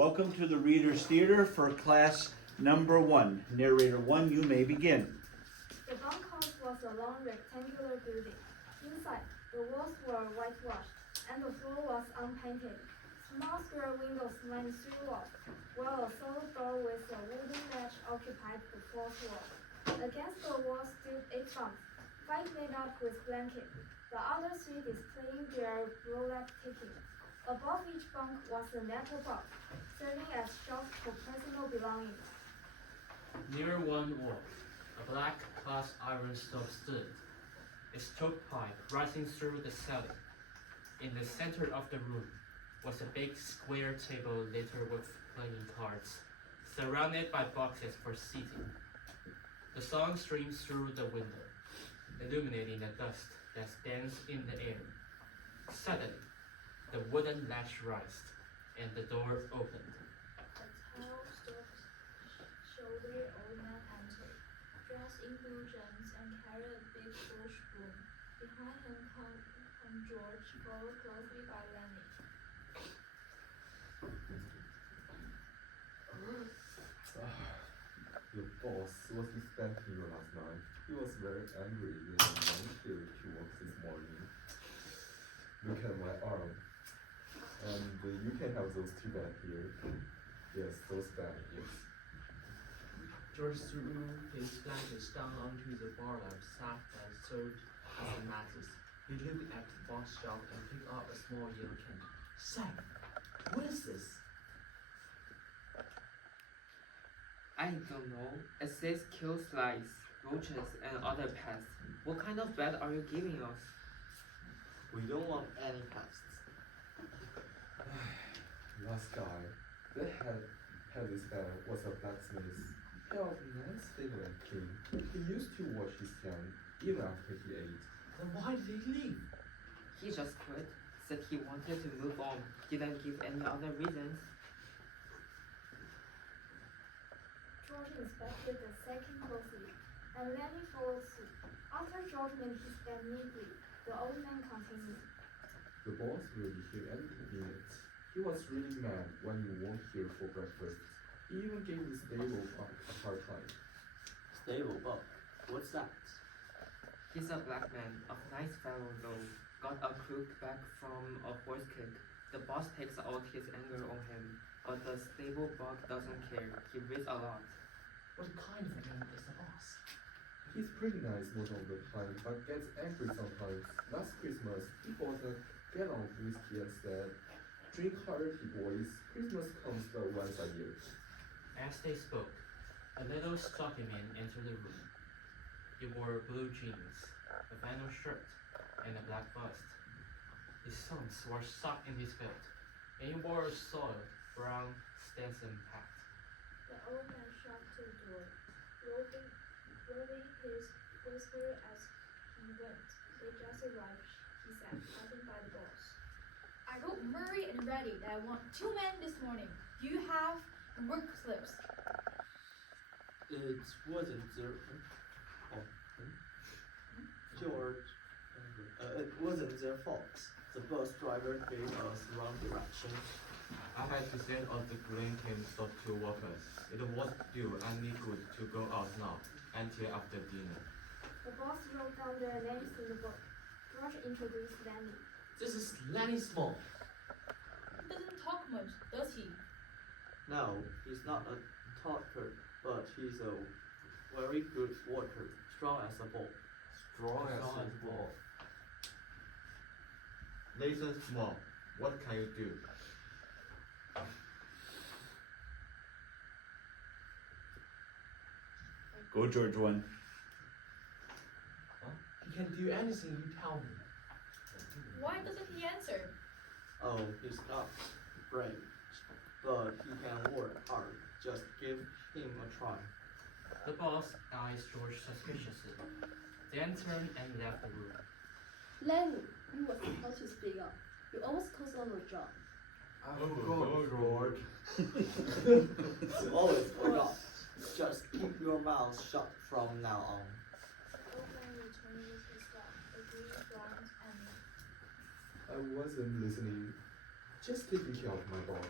Welcome to the Reader's Theater for class number 1. Narrator 1, you may begin. The bunkhouse was a long rectangular building. Inside, the walls were whitewashed, and the floor was unpainted. Small square windows lined three walls, while a solo door with a wooden latch occupied the fourth wall. Against the wall stood 8 bunks, 5 made up with blankets, the other 3 displaying their burlap ticking. Above each bunk was a metal box, serving as shelves for personal belongings. Near one wall, a black cast iron stove stood, its stovepipe rising through the ceiling. In the center of the room was a big square table littered with playing cards, surrounded by boxes for seating. The sun streams through the window, illuminating the dust that stands in the air. Suddenly, the wooden latch raised, and the door opened. A tall, shouldered old man entered, dressed in blue jeans and carried a big bush broom. Behind him came George, followed closely by Lenny. Your boss was expecting you last night. He was very angry when I went here to work this morning. Look at my arm. And you can have those 2 back here. Yes, those back, yes. George threw his blankets down onto the burlap sack that served as a mattress. He looked at the box shelf and picked up a small yellow can. Say, what is this? I don't know. It says kill flies, roaches, and other pests. What kind of bed are you giving us? We don't want any pests. Last guy that had this bed was a blacksmith. He was nice, stable and clean. He used to wash his hand even after he ate. Then why did he leave? He just quit. Said he wanted to move on. Didn't give any other reasons. George inspected the second closely, and Lenny followed suit. After George made his bed neatly, the old man continued. The boss will be here any minute. He was really mad when you weren't here for breakfast. He even gave the stable a hard time. Stable bug. What's that? He's a black man, a nice fellow though. Got a crook back from a horse kick. The boss takes out his anger on him, but the stable bug doesn't care. He reads a lot. What kind of a man is the boss? He's pretty nice most of the time, but gets angry sometimes. Last Christmas, he bought a gallon of whiskey and said, "Drink hearty, boys. Christmas comes but once a year." As they spoke, a little stocky man entered the room. He wore blue jeans, a flannel shirt, and a black vest. His sons were stuck in his bed, and he wore a soiled brown Stetson hat. The old man shut the door, rolling his whisker as he went. They just arrived, he said, passing by the boss. I wrote Murray and Reddy that I want 2 men this morning. Do you have work slips? It wasn't their George. It wasn't their fault. The bus driver gave us wrong direction. I had to send out the green cane stop to workers. It won't do any good to go out now until after dinner. The boss wrote down their names in the book. George introduced Lenny. This is Lenny Small. He doesn't talk much, does he? No, he's not a talker, but he's a very good worker, strong as a bull. Strong as a ball. Nathan Small, what can you do? Go, George 1. Huh? He can do anything you tell me. Why doesn't he answer? Oh, he's not brave, but he can work hard. Just give him a try. The boss eyes George suspiciously, then turned and left the room. Lenny, you were supposed to speak up. You always cost on your job. Oh, George. You always forgot. Just keep your mouth shut from now on. The old man returned with his dog, a green blonde animal. I wasn't listening. Just taking care of my dog.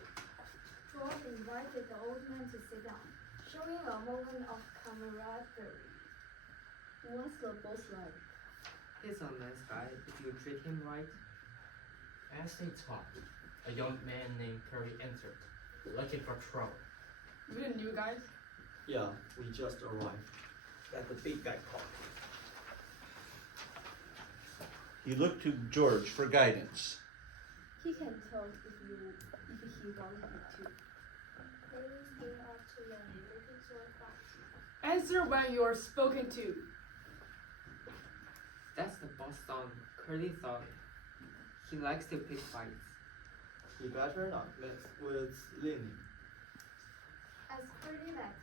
George invited the old man to sit down, showing a moment of camaraderie. What's the boss like? He's a nice guy if you treat him right. As they talked, a young man named Curly entered, looking for trouble. You the new guys? Yeah, we just arrived. Let the big guy talk. He looked to George for guidance. He can talk if he wants him to. Curly's came up to Lenny, looking for a fight. Answer when you're spoken to. That's the boss son. Curly thought he likes to pick fights. He better not mess with Lenny. As Curly left,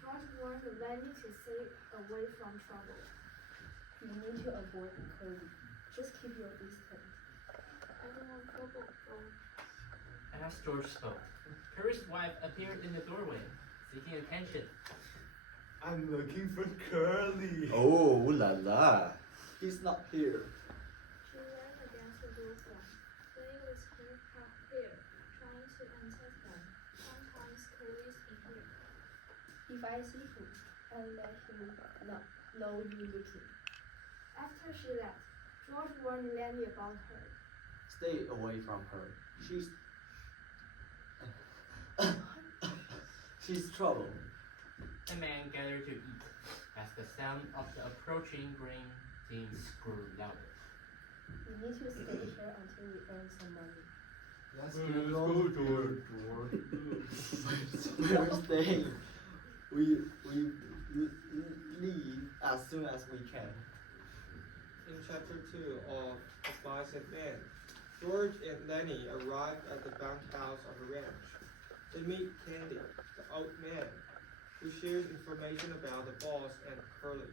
George warned Lenny to stay away from trouble. You need to avoid Curly. Just keep your distance. I don't want trouble, George. As George spoke, Curly's wife appeared in the doorway, seeking attention. I'm looking for Curly. Oh la la. He's not here. She ran against the door frame, playing with her hair, trying to unsettle him. Sometimes Curly's in here. If I see him, I'll let him know you looking. After she left, George warned Lenny about her. Stay away from her. She's trouble. The man gathered to eat, as the sound of the approaching grain teams grew louder. We need to stay here until we earn some money. Let's go, George. We're staying. We leave as soon as we can. In chapter 2 of The Spies and Men, George and Lenny arrived at the bunkhouse of a ranch. They meet Candy, the old man, who shares information about the boss and Curly.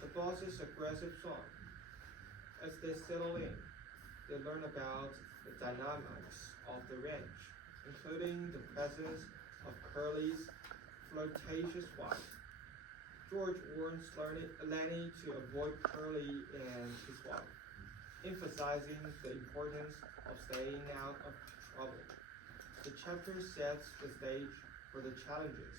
The boss's aggressive son. As they settle in, they learn about the dynamics of the ranch, including the presence of Curly's flirtatious wife. George warns Lenny to avoid Curly and his wife, emphasizing the importance of staying out of trouble. The chapter sets the stage for the challenges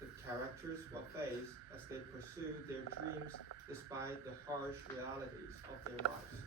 the characters will face as they pursue their dreams despite the harsh realities of their lives.